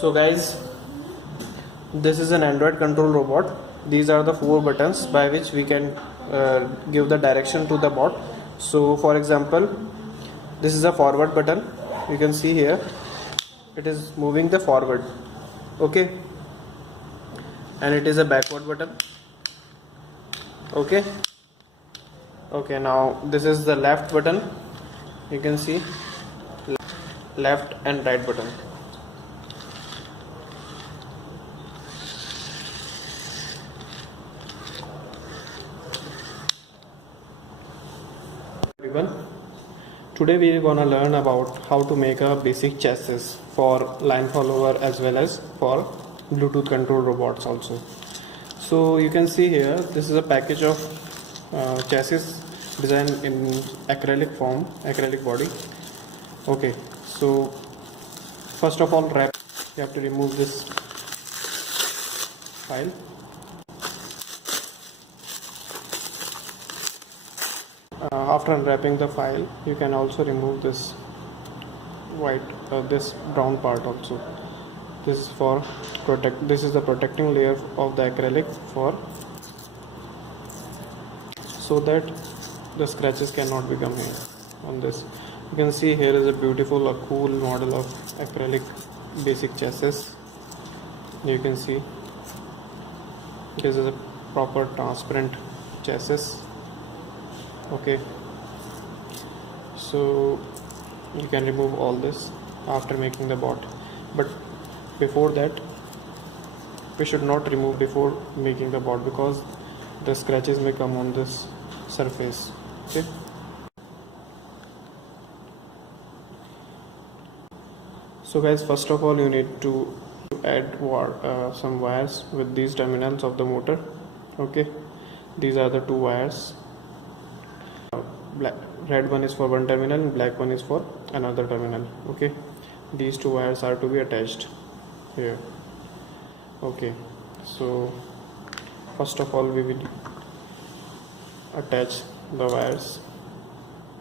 So guys, this is an Android control robot. These are the 4 buttons by which we can give the direction to the bot. So for example, this is a forward button. You can see here it is moving the forward, okay, and it is a backward button, okay. Now this is the left button. You can see left and right button. Everyone, today we are gonna learn about how to make a basic chassis for line follower as well as for Bluetooth control robots also. So you can see here this is a package of chassis designed in acrylic form, acrylic body. Okay, so first of all, you have to remove this file. After unwrapping the file, you can also remove this this brown part also. This is for this is the protecting layer of the acrylic so that the scratches cannot become here on this. You can see here is a beautiful, a cool model of acrylic basic chassis. You can see this is a proper transparent chassis. Okay, so you can remove all this after making the bot, but before that we should not remove before making the bot because the scratches may come on this surface. Okay, so guys, first of all you need to add some wires with these terminals of the motor. Okay, these are the 2 wires. Red one is for one terminal and black one is for another terminal. Okay, these 2 wires are to be attached here. Okay, so first of all we will attach the wires.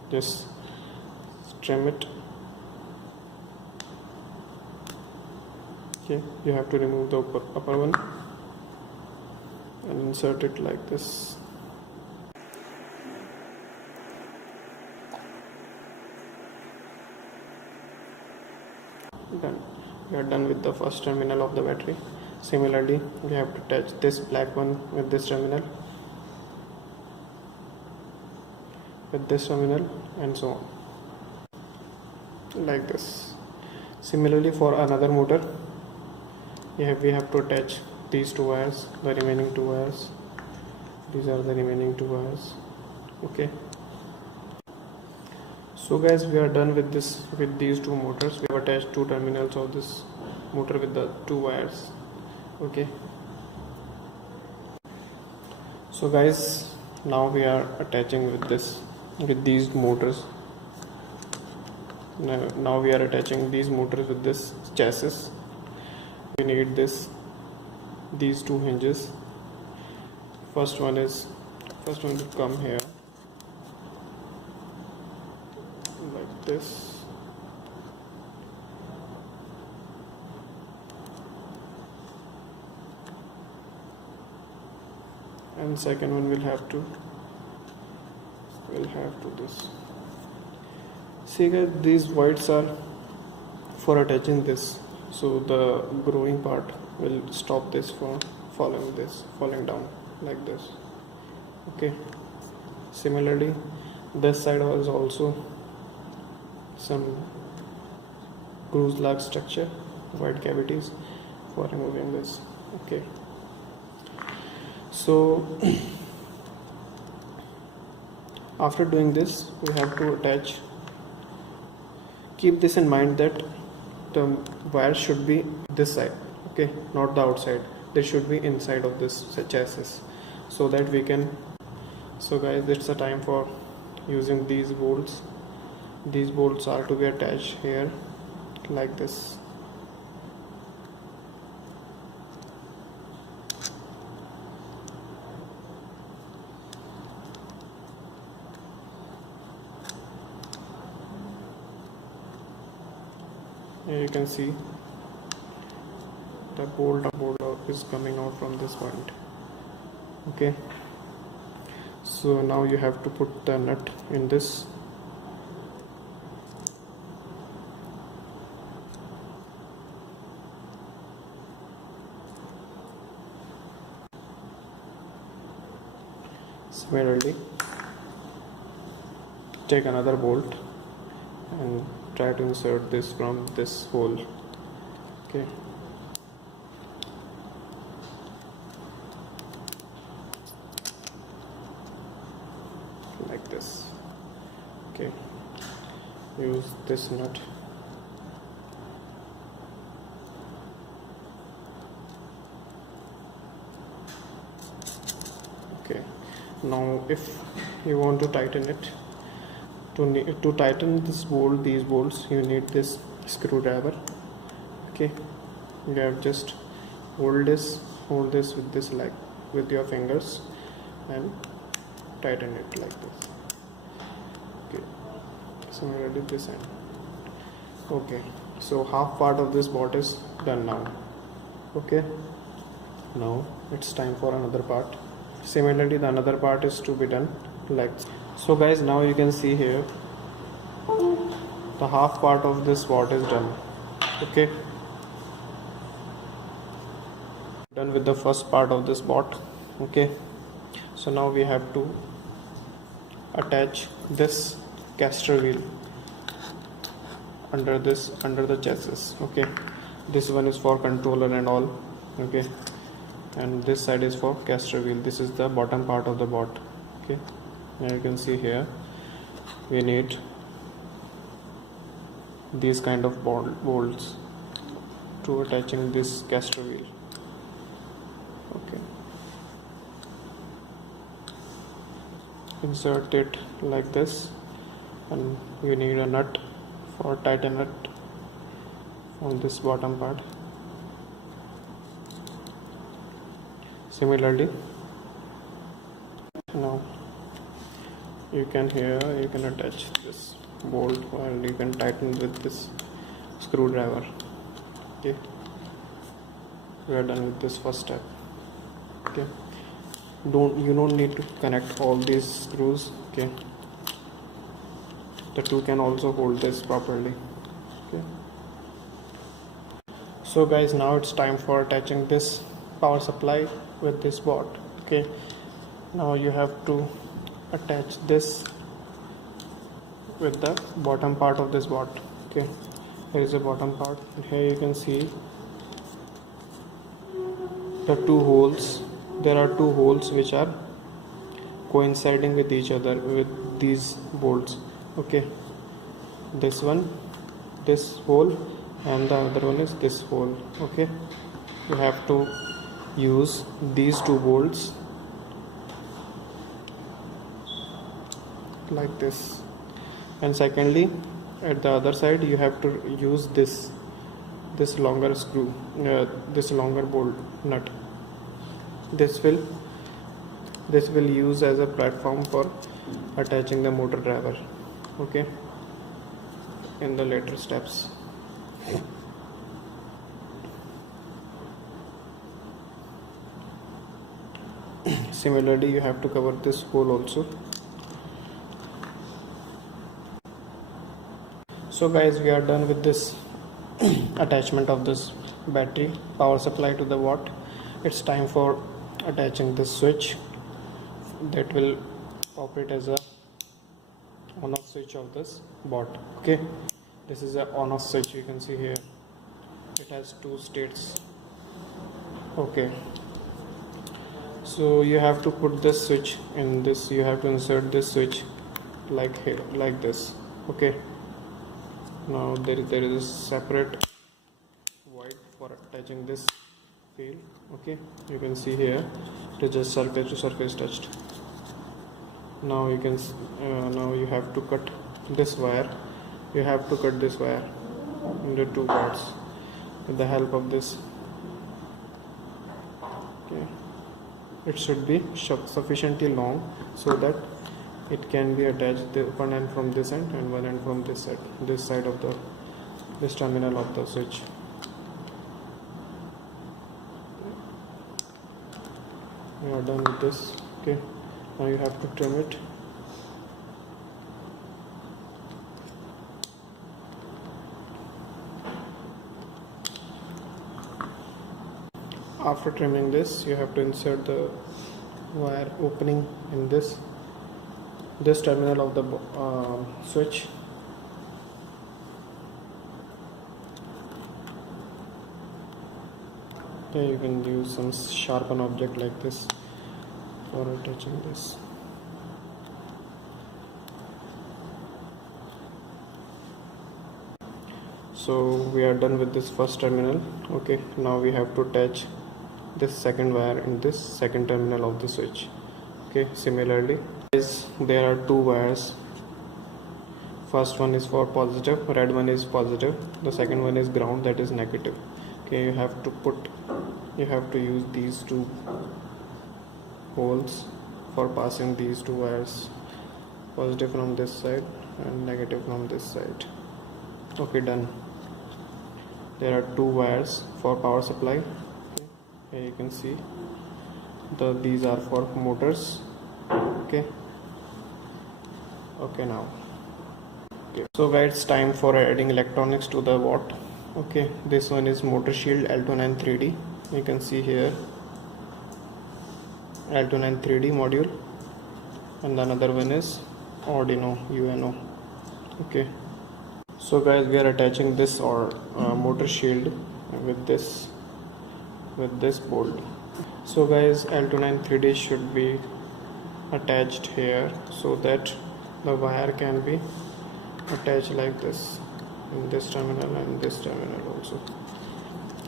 Just trim it. Okay, you have to remove the upper one and insert it like this. Done. We are done with the first terminal of the battery. Similarly, we have to attach this black one with this terminal, and so on, like this. Similarly, for another motor, we have to attach these 2 wires, the remaining 2 wires. These are the remaining 2 wires. Okay. So guys, we are done with these 2 motors. We have attached 2 terminals of this motor with the 2 wires. Okay, so guys, now we are attaching with these motors. Now we are attaching these motors with this chassis. We need these 2 hinges. First one to come here like this. And second one will have to this. See guys, these whites are for attaching this, so the growing part will stop this from falling down like this. Okay, similarly this side was also some groove like structure, white cavities for removing this. Okay, so after doing this, we have to attach. Keep this in mind that the wire should be this side, okay, not the outside. They should be inside of this chassis, so that we can. So guys, it's the time for using these bolts. These bolts are to be attached here like this. Here you can see the bolt is coming out from this point. Okay, so now you have to put the nut in this. Similarly, take another bolt and try to insert this from this hole. Okay, like this. Okay, use this nut. Okay, now if you want to tighten it, to tighten these bolts, you need this screwdriver. Okay, you have just hold this with this, like with your fingers, and tighten it like this. Okay, similarly this end. Okay, so half part of this bolt is done now. Okay, now it's time for another part. Similarly, the another part is to be done like so. Guys, now you can see here the half part of this bolt is done. Okay, done with the first part of this bolt. Okay, so now we have to attach this caster wheel under the chassis. Okay, this one is for controller and all. Okay, and this side is for caster wheel. This is the bottom part of the bolt. Okay, now you can see here we need these kind of bolts to attaching this caster wheel. Okay, insert it like this, and you need a nut for tighten it on this bottom part. Similarly, now you can attach this bolt, and you can tighten with this screwdriver. Okay, we are done with this first step. Okay, you don't need to connect all these screws. Okay, the two can also hold this properly. Okay, so guys, now it's time for attaching this power supply with this board. Okay, now you have to attach this with the bottom part of this board. Okay, here is the bottom part, and here you can see the two holes. There are two holes which are coinciding with each other with these bolts. Okay, this one, this hole, and the other one is this hole. Okay, you have to use these two bolts like this, and secondly, at the other side you have to use this longer screw, this longer bolt nut. This will use as a platform for attaching the motor driver. Okay, in the later steps. Similarly, you have to cover this hole also. So guys, we are done with this attachment of this battery power supply to the watt. It's time for attaching this switch that will operate as a on-off switch of this board. Okay, this is a on-off switch. You can see here it has two states. Okay, so you have to put this switch in this, you have to insert this switch like here, like this. Okay, now there is a separate void for attaching this field. Okay, you can see here it is just surface to surface touched. Now you can now you have to cut this wire. You have to cut this wire into two parts with the help of this. Okay, it should be sufficiently long so that it can be attached, the one end from this end and one end from this side of the this terminal of the switch. We are done with this. Okay, now you have to trim it. After trimming this, you have to insert the wire opening in this terminal of the switch. Okay, you can use some sharpen object like this for attaching this. So we are done with this first terminal. Okay, now we have to attach this second wire in this second terminal of the switch. Okay, similarly there are two wires. First one is for positive, red one is positive, the second one is ground, that is negative. Okay, you have to use these two holes for passing these two wires, positive from this side and negative from this side. Okay, done. There are two wires for power supply. Okay, here you can see these are for motors. Okay, now okay, so guys, it's time for adding electronics to the watt. Okay, this one is motor shield L293D. You can see here L293D module, and another one is Arduino UNO. Okay, so guys, we are attaching this motor shield with this bolt. So guys, L293D should be attached here so that the wire can be attached like this in this terminal and this terminal also.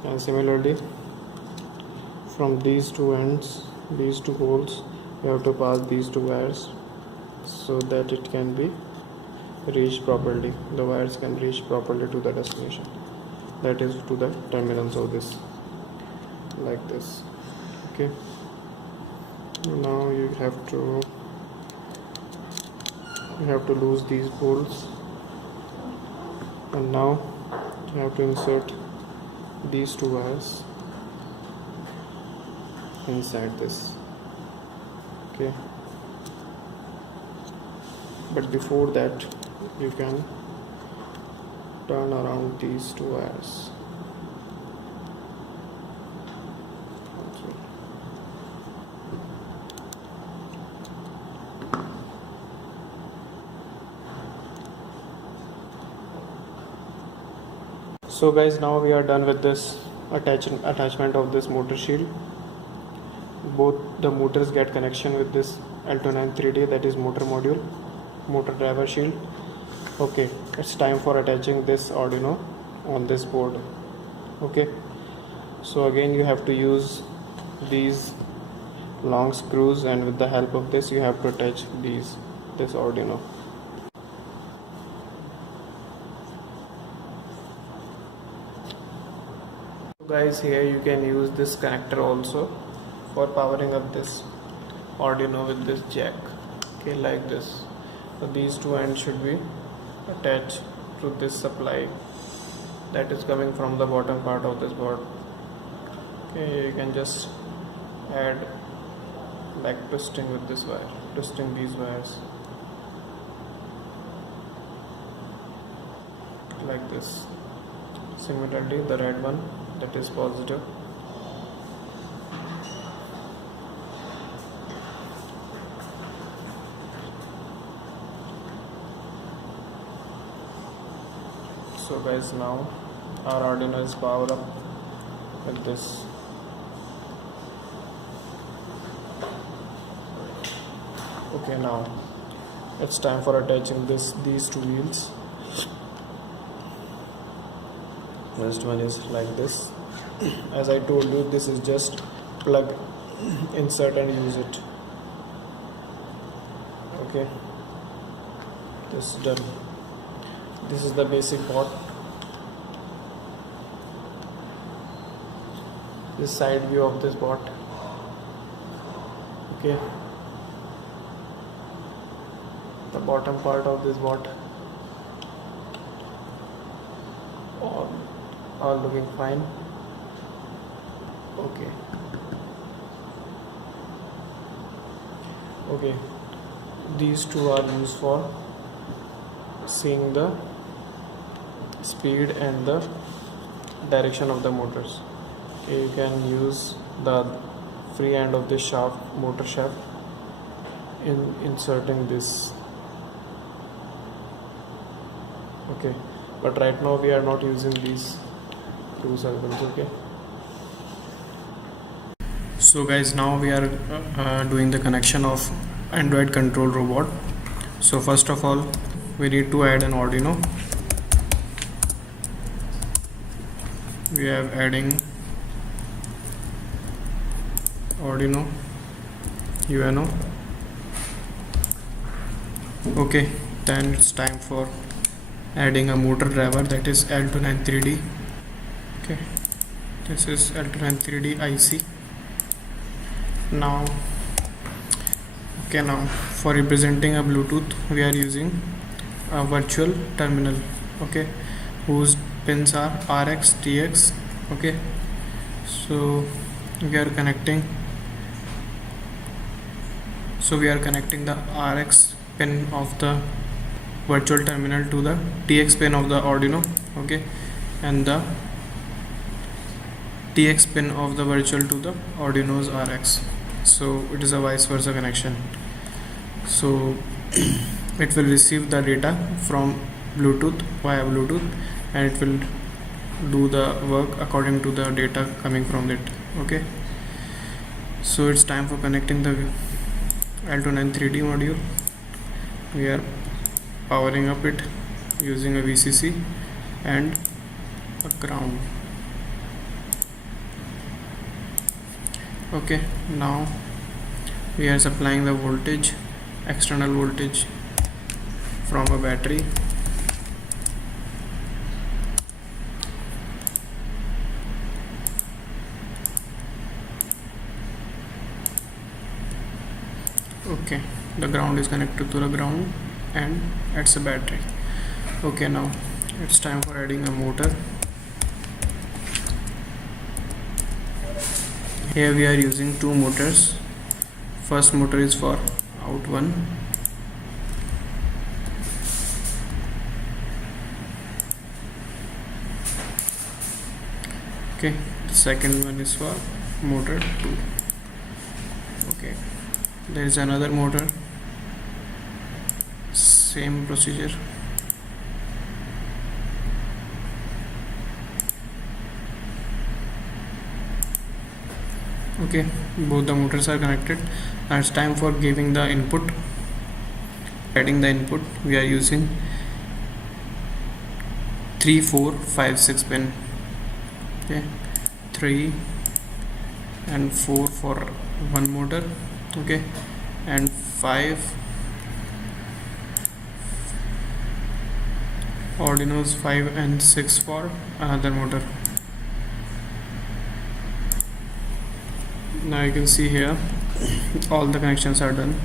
And similarly, from these two ends, these two holes, you have to pass these two wires so that it can be reached properly. The wires can reach properly to the destination, that is to the terminals of this, like this. Okay, now you have to loose these bolts, and now you have to insert these two wires inside this. Okay, but before that you can turn around these two wires. So guys, now we are done with this attachment of this motor shield. Both the motors get connection with this L293D, that is motor module, motor driver shield. Okay, it's time for attaching this Arduino on this board. Okay, so again you have to use these long screws, and with the help of this you have to attach this Arduino. Guys, here you can use this connector also for powering up this Arduino with this jack. Okay, like this. So these two ends should be attached to this supply that is coming from the bottom part of this board. Okay, you can just add like twisting with this wire, twisting these wires like this. Similarly, the red one, that is positive. So guys, now our Arduino is powered up with this. Okay, now it's time for attaching these two wheels. First one is like this. As I told you, this is just plug, insert and use it. Okay, this is done. This is the basic board. This side view of this board. Okay, the bottom part of this board. All looking fine. Okay, Okay, these two are used for seeing the speed and the direction of the motors. Okay, you can use the free end of this shaft, motor shaft, in inserting this. Okay, but right now we are not using these two circles. Okay, so guys, now we are doing the connection of Android control robot. So first of all, we need to add an Arduino. We are adding Arduino UNO. Okay, then it's time for adding a motor driver, that is L293D. Okay, this is L293D IC. Now for representing a Bluetooth, we are using a virtual terminal, okay, whose pins are RX, TX. Okay, so we are connecting the RX pin of the virtual terminal to the TX pin of the Arduino. Okay, and the TX pin of the virtual to the Arduino's RX. So it is a vice versa connection. So it will receive the data from Bluetooth via Bluetooth, and it will do the work according to the data coming from it. Okay, so it's time for connecting the L293D module. We are powering up it using a VCC and a ground. Okay, now we are supplying the voltage, external voltage from a battery. Okay, the ground is connected to the ground and it's a battery. Okay, now it's time for adding a motor. Here we are using two motors. First motor is for out 1. Okay, the second one is for motor 2. Okay, there is another motor, same procedure. Okay, both the motors are connected. Now it's time for giving the input. Adding the input, we are using 3, 4, 5, 6 pin. Okay, 3 and 4 for one motor. Okay, and 5 Arduino's 5 and 6 for another motor. Now you can see here all the connections are done.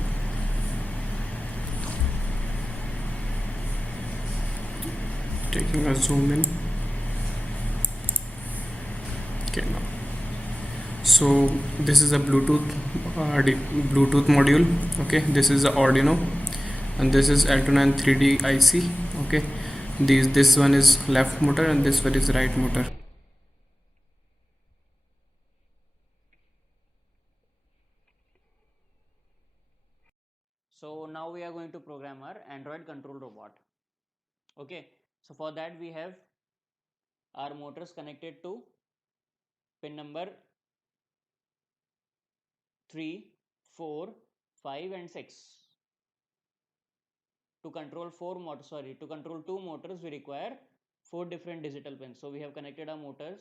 Taking a zoom in. Okay, now so this is a Bluetooth module. Okay, this is the Arduino, and this is L293D IC. Okay, this one is left motor and this one is right motor. So now we are going to program our Android control robot. Okay, so for that we have our motors connected to pin number 3, 4, 5 and 6. To control two motors we require 4 different digital pins. So we have connected our motors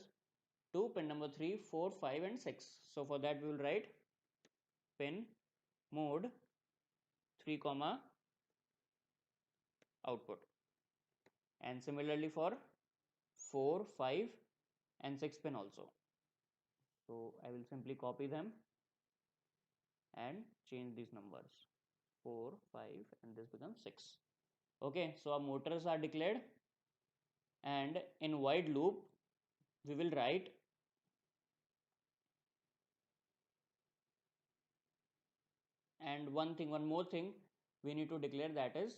to pin number 3, 4, 5 and 6. So for that we will write pin mode 3 comma output, and similarly for 4, 5 and 6 pin also. So I will simply copy them and change these numbers 4, 5 and this becomes 6. Okay, so our motors are declared, and in while loop we will write And one more thing we need to declare, that is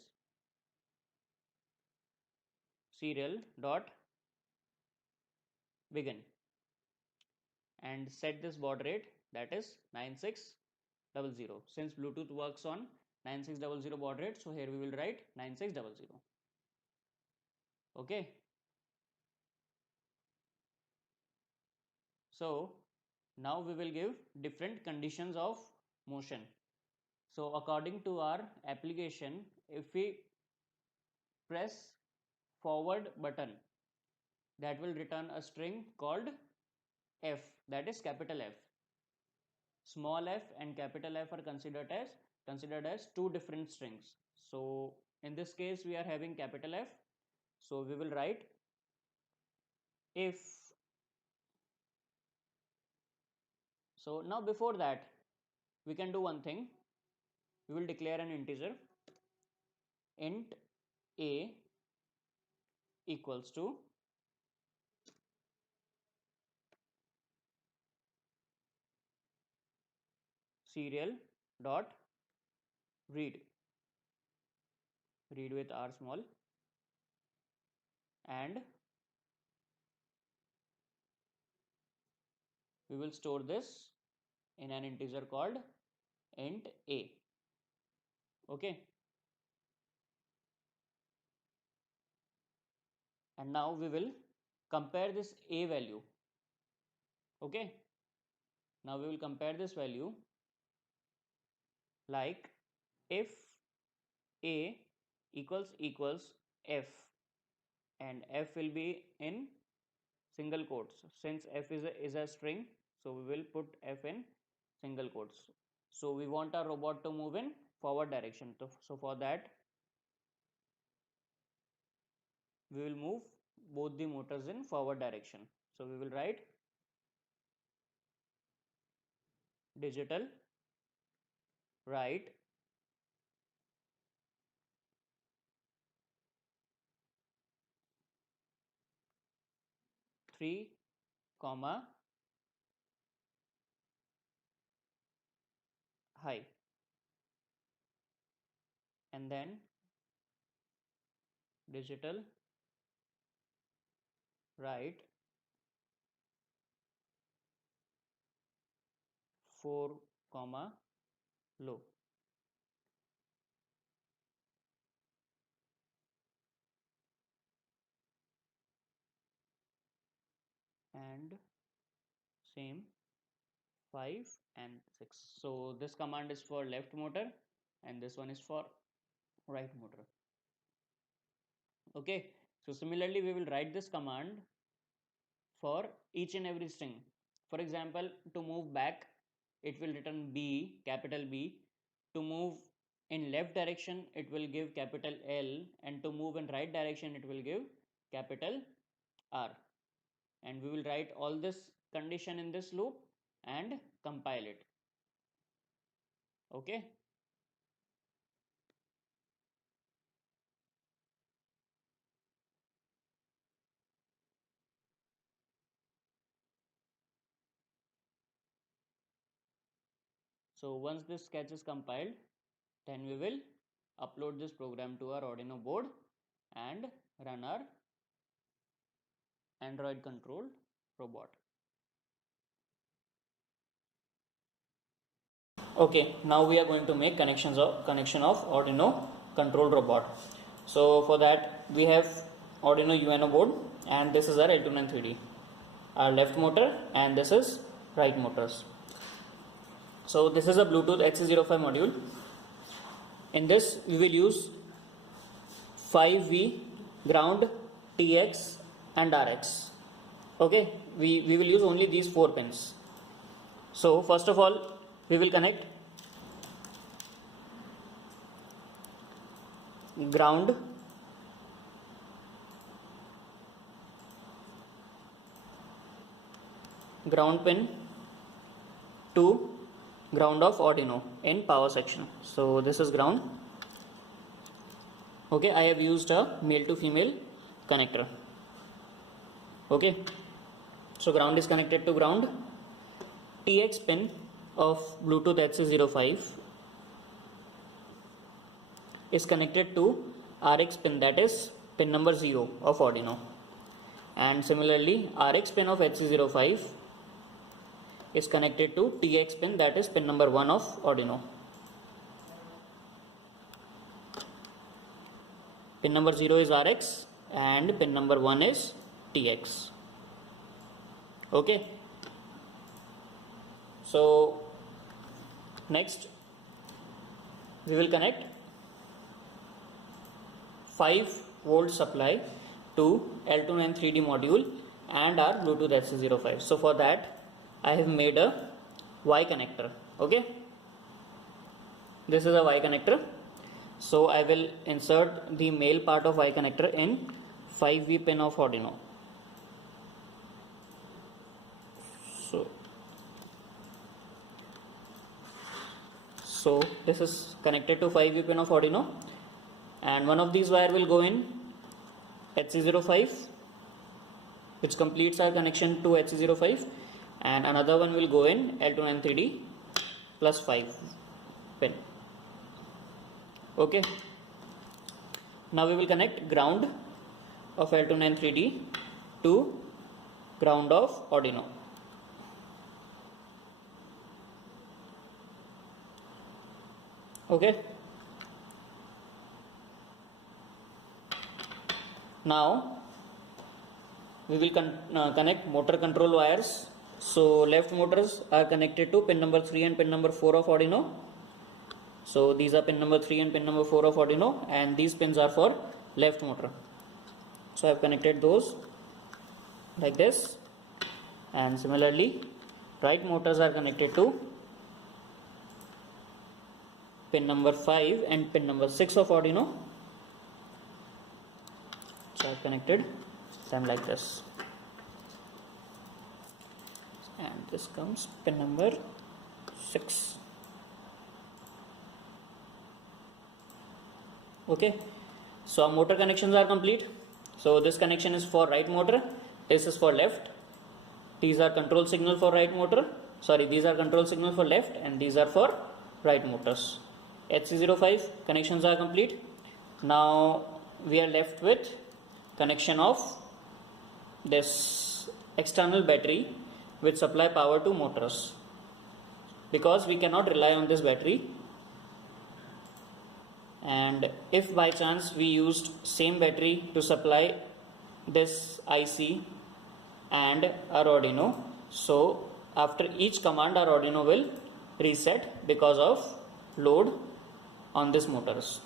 serial dot begin, and set this baud rate, that is 9600. Since Bluetooth works on 9600 baud rate, so here we will write 9600. Okay, so now we will give different conditions of motion. So according to our application, if we press forward button, that will return a string called F, that is capital F. Small f and capital F are considered as two different strings. So in this case we are having capital F, so we will write if. So now before that we can do one thing, we will declare an integer int a equals to serial dot read with r small, and we will store this in an integer called int a. Okay, and now we will compare this a value. Okay, now we will compare this value like if a equals f, and f will be in single quotes. Since f is a string, so we will put f in single quotes. So we want our robot to move in forward direction, so for that we will move both the motors in forward direction. So we will write digital write three comma high, and then digital write 4 comma low. And same 5 and 6. So this command is for left motor and this one is for right motor. Okay, so similarly we will write this command for each and every string. For example, to move back it will return B, capital B. To move in left direction it will give capital L, and to move in right direction it will give capital R. And we will write all this condition in this loop and compile it. Okay, so once this sketch is compiled, then we will upload this program to our Arduino board and run our Android controlled robot. Okay, now we are going to make connection of Arduino controlled robot. So for that we have Arduino UNO board, and this is our L293D, our left motor, and this is right motors. So this is a Bluetooth HC05 module. In this we will use 5V, ground, TX and RX. Okay, we will use only these 4 pins. So first of all we will connect ground, pin to ground of Arduino in power section. So this is ground. Okay, I have used a male to female connector. Okay, so ground is connected to ground. TX pin of Bluetooth HC05 is connected to RX pin, that is pin number 0 of Arduino, and similarly RX pin of HC05 is connected to TX pin, that is pin number 1 of Arduino. Pin number 0 is RX and pin number 1 is TX. Okay, so next we will connect 5-volt supply to L293D module and our Bluetooth HC05. So for that I have made a Y connector. Okay, this is a Y connector. So I will insert the male part of Y connector in 5V pin of Arduino. So this is connected to 5V pin of Arduino, and one of these wire will go in HC05, which completes our connection to HC05, and another one will go in L293D plus 5 pin. Okay, now we will connect ground of L293D to ground of Arduino. Okay, now we will connect motor control wires. So left motors are connected to pin number 3 and pin number 4 of Arduino. So these are pin number 3 and pin number 4 of Arduino, and these pins are for left motor. So I have connected those like this, and similarly right motors are connected to pin number 5 and pin number 6 of Arduino. So I have connected them like this, and this comes pin number 6. Okay, so our motor connections are complete. So this connection is for right motor, this is for left. These are control signal for right motor, these are control signal for left, and these are for right motors. HC05 connections are complete. Now we are left with connection of this external battery which supply power to motors, because we cannot rely on this battery, and if by chance we used same battery to supply this IC and our Arduino, so after each command our Arduino will reset because of load on this motors.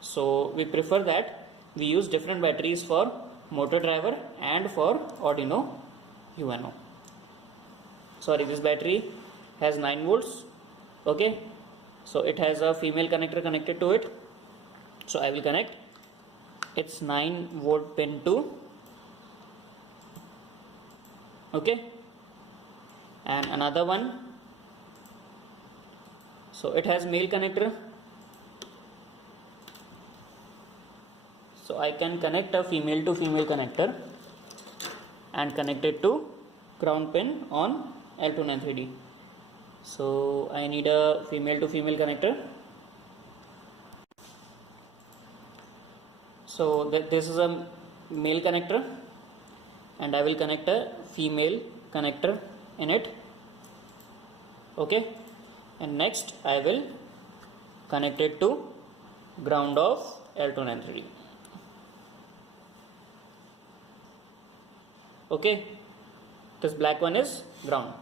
So we prefer that we use different batteries for motor driver and for Arduino UNO. This battery has 9 volts. Okay, so it has a female connector connected to it. So I will connect its 9-volt pin to, okay, and another one. So it has male connector, so I can connect a female to female connector and connect it to ground pin on L293D. So I need a female to female connector. So this is a male connector, and I will connect a female connector in it. Okay, and next I will connect it to ground of L293D. Okay, this black one is ground.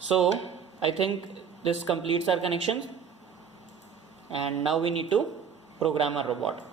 So I think this completes our connections, and now we need to program our robot.